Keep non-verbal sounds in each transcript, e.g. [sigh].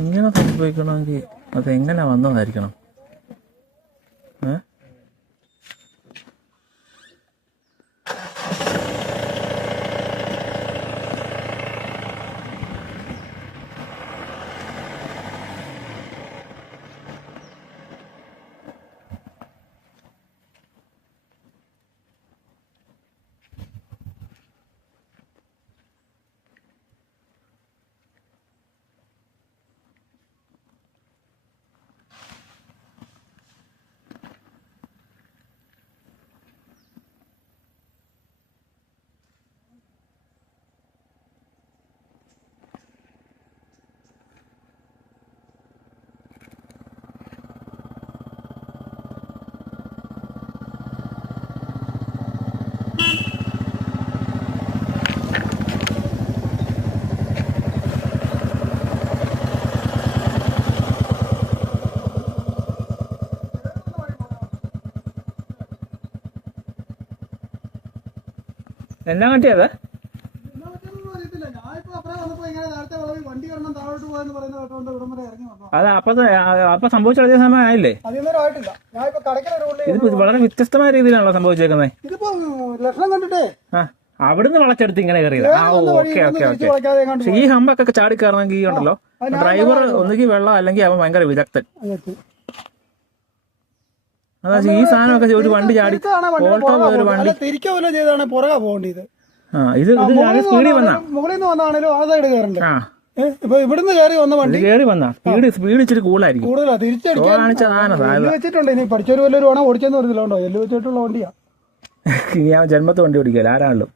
ഇങ്ങനെ സംഭവിക്കണമെങ്കിൽ അത് എങ്ങനെ വന്നതായിരിക്കണം? ഏ? ഇറങ്ങി കട്ടിയത് അത്? അപ്പൊ അപ്പൊ സംഭവിച്ച അതേ സമയം ആയില്ലേ? ഇത് വളരെ വ്യത്യസ്തമായ രീതിയിലാണല്ലോ സംഭവിച്ചേക്കുന്നത് ലക്ഷണം കണ്ടിട്ടേ അവിടുന്ന് വളച്ചെടുത്ത് ഇങ്ങനെ കയറിയത്. ആ ഓക്കെ ഓക്കെ ഓക്കെ. ഈ ഹമ്പൊക്കെ ചാടി കയറണമെങ്കിൽ ഉണ്ടല്ലോ. ഡ്രൈവർ ഒന്നുകിൽ വെള്ളം അല്ലെങ്കിൽ അവൻ ഭയങ്കര വിദഗ്ധൻ. അതാ ഈ സാധനമൊക്കെ ഒരു വണ്ടി ചാടി ഓട്ടോ പോകുന്നത്. വണ്ടി. തിരിക്കോലോ ചെയ്താണ്? പുറകെ പോകേണ്ടത്. ആ ഇത് ഇത് സ്പീഡിൽ വന്നാ മുകളിൽ നിന്ന് വന്നാണേലും ആ സൈഡ് കയറണ്ടേ ആ. ഏ, ഇപ്പൊ ഇവിടുന്ന് കയറി വന്ന വണ്ടി കയറി വന്നാ. സ്പീഡ് സ്പീഡ് ഇച്ചിരി കൂടുതലായിരിക്കും. കൂടുതലാ. തിരിച്ചടിക്കാൻ വെച്ചിട്ടുണ്ട്. ഇനി പഠിച്ചൊരു വല്ലൊരു വേണം ഓടിച്ചെന്ന് പറഞ്ഞില്ലോണ്ടോ എല്ല് വെച്ചിട്ടുള്ള വണ്ടിയാ. [laughs] അവൻ വണ്ടി ഓടിക്കല ആരാണല്ലോ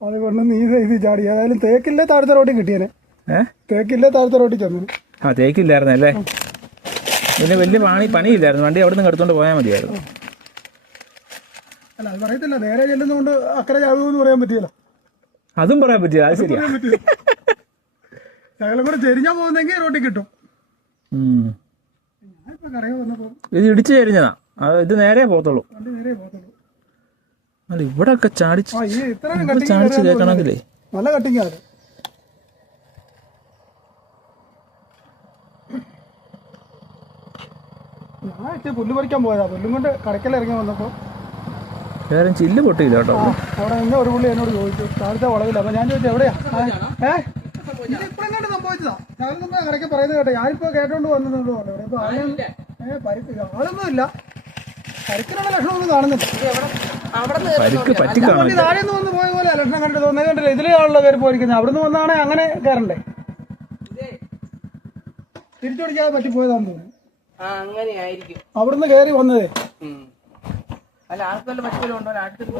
അതുകൊണ്ട് നീ ഇത് ചാടി. ഏതായാലും തേക്കില്ലേ താഴത്തെ റോഡിൽ കിട്ടിയേനെ. തേക്കില്ല താഴത്തെ റോഡിൽ ചെന്നു ആ തേക്കില്ലായിരുന്നല്ലേ? പിന്നെ വലിയ പണി പണിയില്ലായിരുന്നു. വണ്ടി അവിടെ നിന്ന് എടുത്തോണ്ട് പോയാൽ മതിയായിരുന്നു. അല്ല അത് പറയത്തില്ല. നേരെ ചെല്ലുന്നതുകൊണ്ട് അക്കരെ ചാടുമെന്ന് പറയാൻ പറ്റിയല്ല. അതും പറയാൻ പറ്റില്ല. അത് ശരിയാ. ഞങ്ങളും കൂടെ ചെരിഞ്ഞാ പോകുന്നെങ്കിൽ റോഡിൽ കിട്ടും. ഞാനിപ്പോ കറങ്ങി വന്നപ്പോ ഇത് ഇടിച്ചു കഴിഞ്ഞതാ അത് ഇത് നേരെ പോകത്തുള്ളൂ. വണ്ടി നേരെ പോകത്തുള്ളൂ. അല്ല ഇവിടെ ഒക്കെ ചാടിച്ച് ആ ഈ കട്ടിങ് ചാടിച്ച് കേൾക്കണമെങ്കിലേ നല്ല കട്ടിങ് ഞാൻ ഇച്ചിരി പുല്ല് പറിക്കാൻ പോയതാ. പുല്ലും കൊണ്ട് കടക്കൽ ഇറങ്ങി വന്നപ്പോ. വേറെ ചില്ല് പൊട്ടിയില്ല കേട്ടോ. അവിടെ ഇന്ന ഒരു പുള്ളി എന്നോട് ചോദിച്ചു. താഴത്തെ വളവില്ല. അപ്പൊ ഞാൻ ചോദിച്ചു എവിടെയാ? ഏഹ് ഇപ്പഴെങ്ങാണ്ട് സംഭവിച്ചതാ. ഞാൻ മുമ്പ് കടക്കെ പറയുന്നത് കേട്ടോ ഞാനിപ്പോ കേട്ടോണ്ട് വന്നതുകൊണ്ട് പറഞ്ഞു. ഇവിടെ ഇപ്പൊ ആരും ഏ പരിക്ക് ആളൊന്നും ഇല്ല. പരിക്കിനുള്ള ലക്ഷണമൊന്നും കാണുന്നില്ല. വണ്ടി താഴെ നിന്ന് വന്ന് പോയ പോലെ ലക്ഷണം കണ്ടിട്ട് തോന്നുന്നത് കണ്ടില്ല? ഇതിലാണല്ലോ കയറി പോയിരിക്കുന്നത്. അവിടെ നിന്ന് വന്നാണെ അങ്ങനെ കയറണ്ടേ? തിരിച്ചോടിക്കാതെ പറ്റിപ്പോയതാന്ന് തോന്നുന്നു. ആ അങ്ങനെ ആയിരിക്കും അവിടുന്ന് കയറി വന്നതേ. അല്ല ആൾക്കെല്ലാം പറ്റുമല്ലോ ഉണ്ടോ? അടുത്തൊരു